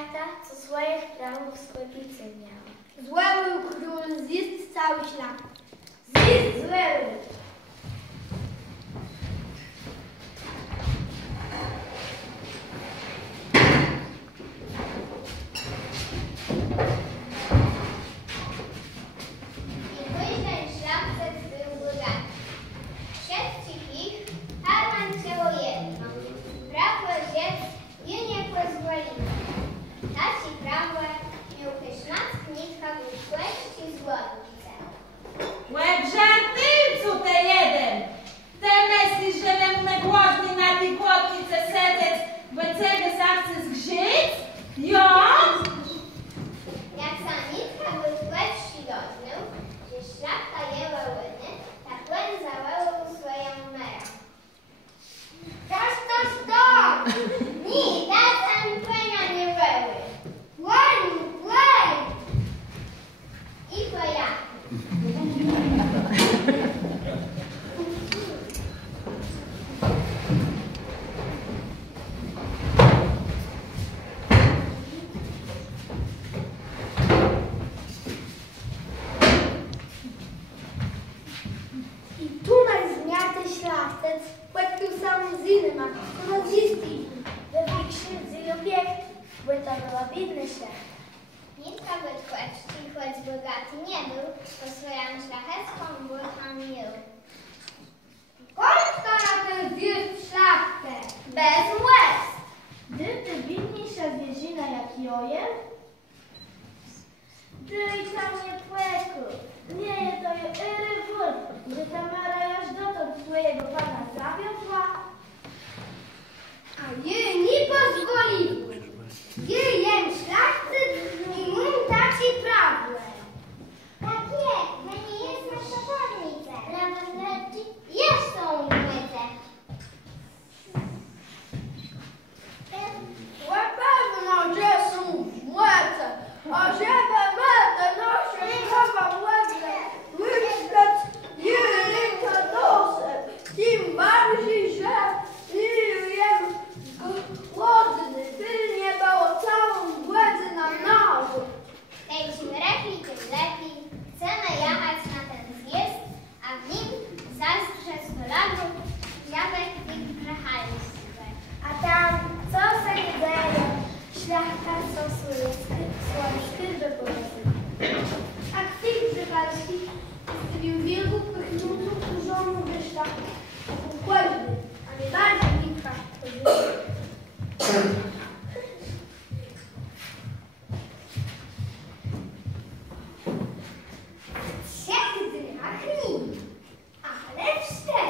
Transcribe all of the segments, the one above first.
szlachta, co swoich prawów składnicy miała. Złeł król zjist cały ślad. Zjist złeł. Nitka Bytłeczki, choć bogaty nie był, po swoją szlachecką burchą mił. Kończka na ten zjazd szlachtę, Bez łez! gdy ty winniejsza zwierzyna jak joje? Ty i tam nie płeku, nie to je wór, że Tamara już dotąd swojego pana zawiodła. A jej nie pozwolił. Jej jem szlachty i mu dacie prawo. Tak jest, to nie jest nasza podnica. Prawo lepszy jest tą umyte. Na pewno, że są młece, a żeby metę noszę chowa młece, myśleć nie ręka nosem, tym bardziej, że jem głodny, by nie było całą młecę na nożu. Tej czym lepiej, tym lepiej. Chcemy jechać na ten zjazd, a w nim zastrze stolarów jabłek i przechaliśmy. A tam co se nie daje, szlachta stosuje swoje skryby powiedzmy. A tych przypadki zbił wielką pychnutą kurzoną wyszła układny, a nie bardziej nikwa. Trzech dniach nim, ale w 4.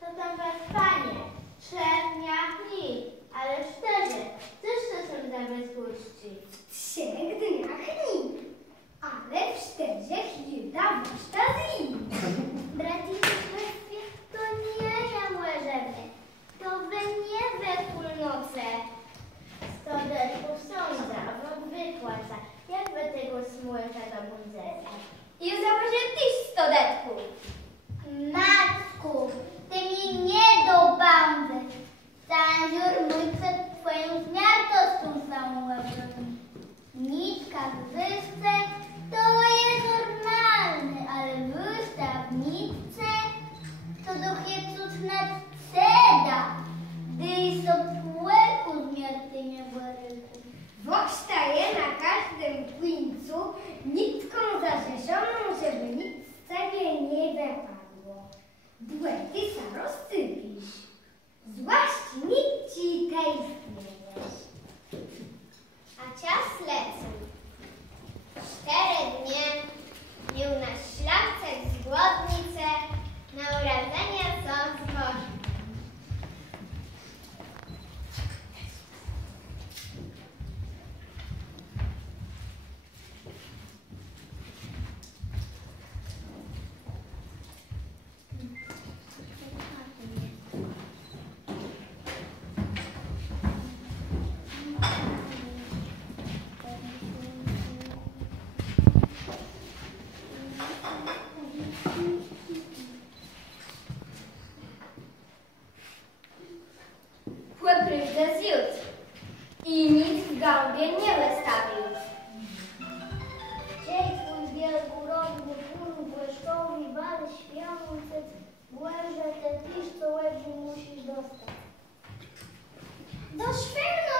To tam was panie, 3 dniach dni, ale 4. Cóż to są za bezgłości? W 3 dniach nim, ale w 4 jedna waszta z nim. Bratisławie, to nie ja młeżemy, to wy nie we północe. 100 deszków sądza, wam wypłaca. Jak wy tego smułka zabądzecie? I założę tyś 100 detków. Matku, ty mi nie do bandy. Zanziór mój przed twoją zmiartostą samą łebem. Nitka w wyspę to jest normalny, ale wystawnice to duchie cudna ceda, gdy so płeku zmiarty nie boryku. Wok staje na każdym końcu nitką zarzeszoną, żeby gąbie nie wystawił. Dzień twój wielgórowny, pól błyszkowi, bal śpiący, błęże te pisz, co łebrzy musisz dostać. Do szwelu